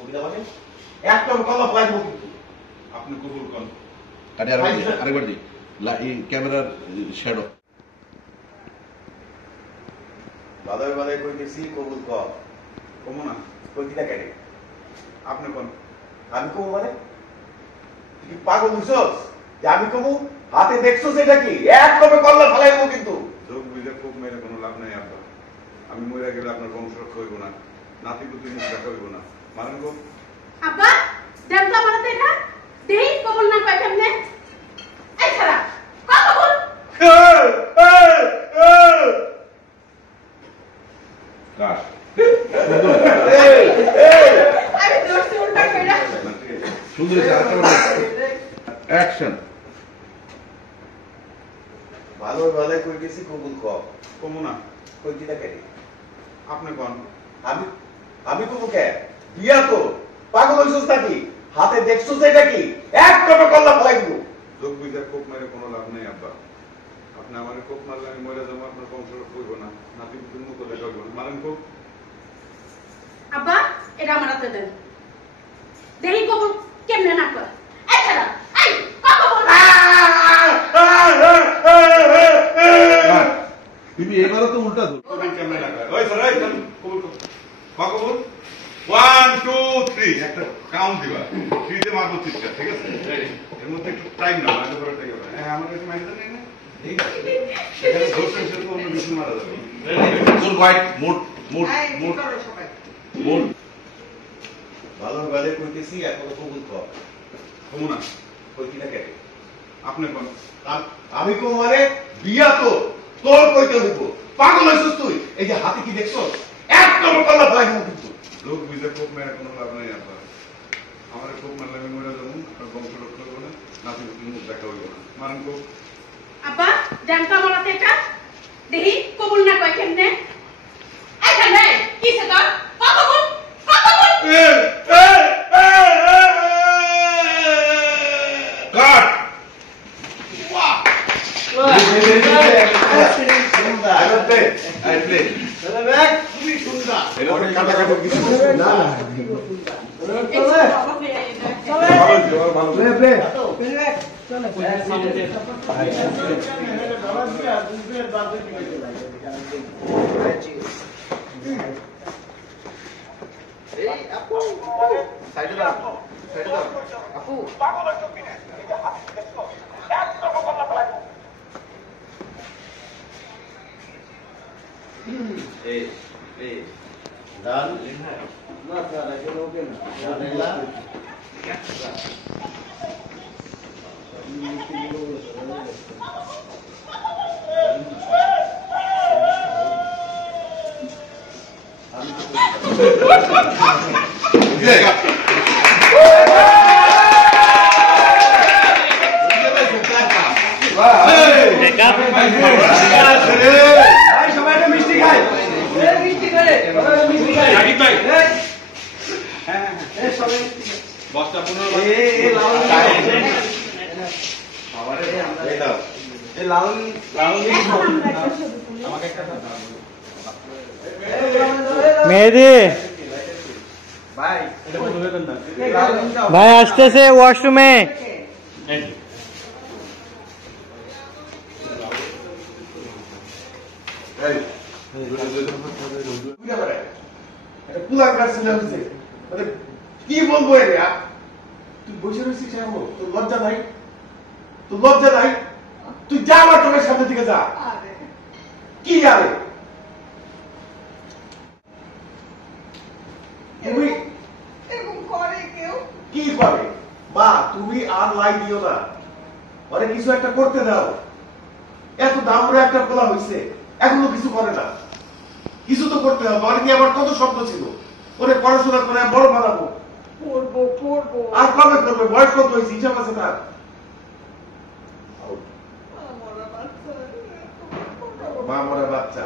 কবিতা মানে একটা কলা পাইবো কিন্তু আপনি কবুল করেন। কাটি আরেকবার দিই এই ক্যামেরার শ্যাডো বাদাই বাদাই কইতেছি কবুল কর কমো না, কবিতা কেন আপনি কোন আমি কবু মানে তুই পাগল হইছস যে আমি কবু হাতে দেখছস এটা কি এক কবে কল্লা ফেলাইবো কিন্তু যোগ বুঝে খুব মেরে কোনো লাভ নাই আব্বা। আমি মরে গেলে আপনার বংশ রক্ষা হইব না, নাতি পুতি মুখ দেখা হইব না। মারেন গো আব্বা দেন তো আমার হাতে এটা দেই কবুল না কয় কেমনে এই খারা কত কবুল কাট আমি দোস্ত উল্টা কইরা সুন্দর অ্যাকশন ভালো ভালো কইতেছি কবুল কর কমো না, কবিতা কেন আপনি কোন আমি আমি কবু কে বিয়া তো পাগল হইছস নাকি হাতে দেখছস এটা কি এক কবে কল্লা ফেলাইবো যোগ বুঝে খুব মেরে কোনো লাভ নাই আব্বা। আপনি আমার কোপ মারলে আমি মরে যাবো, আপনার বংশ রক্ষা হইব না, নাতি পুতি মুখ দেখা হইব না। মারেন কোপ আব্বা এটা আমার হাতে দেন দেই কবুল কেমনে না কয় এই খারা এই কত কবুল তুমি এবারে তো উল্টা ধর কবুল কেমনে লাগা ওই স্যার এই চল কবুল কর কবুল 1 2 3 একটা কাউন্ট দিবা 3 তে মারবো ঠিক আছে এর মধ্যে একটু টাইম নাও আগে পরে টাইম হবে হ্যাঁ আমার কাছে মাইন্ড নেই না ঠিক আছে এখানে ধরতে সেটা অন্য কিছু মারা যাবে জোর white mode mode mode mode ভালো ভালো কইতেছি এখনো কবুল কর কমু না, কবিতা কেন আপনি কোন আমি কো মানে বিয়া তো তোর কইতে হইব পাগল হইছস তুই এই যে হাতে কি দেখছস এক কবে কল্লা ফেলাইবো কিন্তু লোক বুঝে খুব মেরে কোনো লাভ নাই আপনার। আমার খুব মারলে আমি মরে যাবো, আপনার বংশ রক্ষা হইব না, নাতি পুতি মুখ দেখা হইব না। মারেন কোপ আব্বা দেন তো আমার হাতে এটা দেই কবুল না কয় কেমনে এই খারা কিসে তোর কত কবুল কাট আই প্লে এটা তো কাটা কাটা কিছু না মেহেদি ভাই আসতেছে ওয়াশরুমে কি বলবো এর তুই বসে রয়েছিস এমন তোর লজ্জা নাই তোর লজ্জা নাই তুই যা আমার চোখের সামনে দিকে যা কি আরে তুমি কি করে মা তুমি আর লাই দিও না অনেক কিছু একটা করতে দাও এত দামরে একটা পোলা হয়েছে এখনো কিছু করে না কিছু তো করতে হবে অনেকে আমার কত স্বপ্ন ছিল ওরে পড়াশোনা করে বড় বানাবো আর কবে করবে বয়স কত হয়েছে হিসাব আছে তার মা মরা বাচ্চা